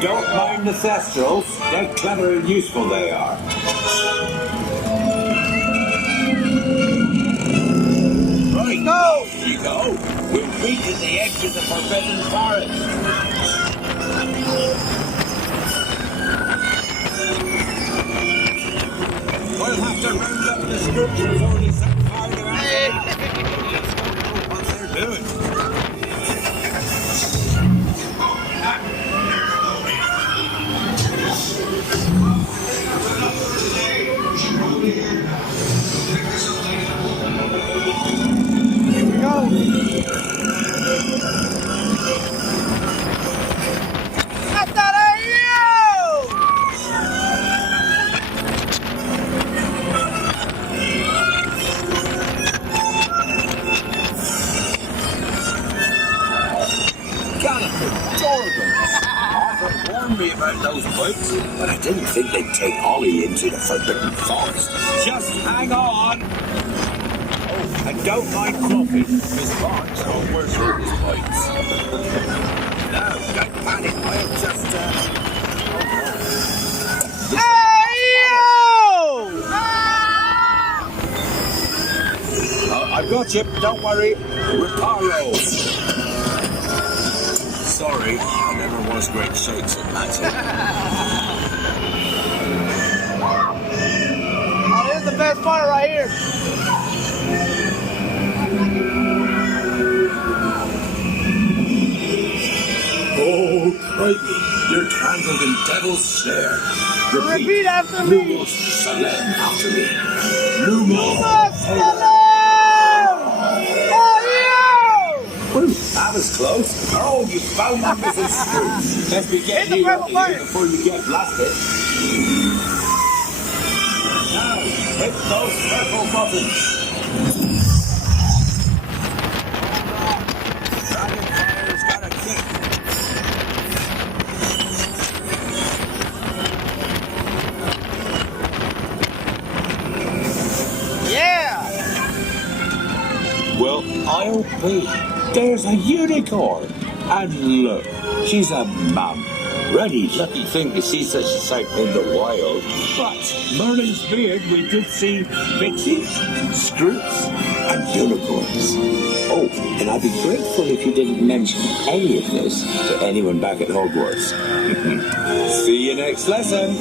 Don't mind the thestrals. They're clever and useful, they are. Right, go! Here you go. We've reached the edge of the forbidden forest. We'll have to round up the scoops before they set fire to our Just don't know what they're doing. Here we go. Arthur warned me about those bikes, but I didn't think they'd take Ollie into the forbidden forest. Just hang on. Oh, and don't mind Crumpy. His bikes are worse than his bikes. No, don't panic. I'll just, I've got you. Don't worry. Reparo. Sorry, I never was great shakes at Matty. Oh, this is the best part right here. Oh, crikey, you're tangled in devil's snare. Repeat after me. Lumos Salem after me. Lumos Salem! Woo, that was close. Oh, you found numbers and screws. Let's be getting you out of here before you get blasted. Now, hit those purple buttons. Dragonfire's got a kick. Yeah! Well, I'll be. There's a unicorn. And look, she's a mum. Really lucky thing to see such a sight in the wild. But Merlin's beard, we did see pixies, scroots, and unicorns. Oh, and I'd be grateful if you didn't mention any of this to anyone back at Hogwarts. See you next lesson.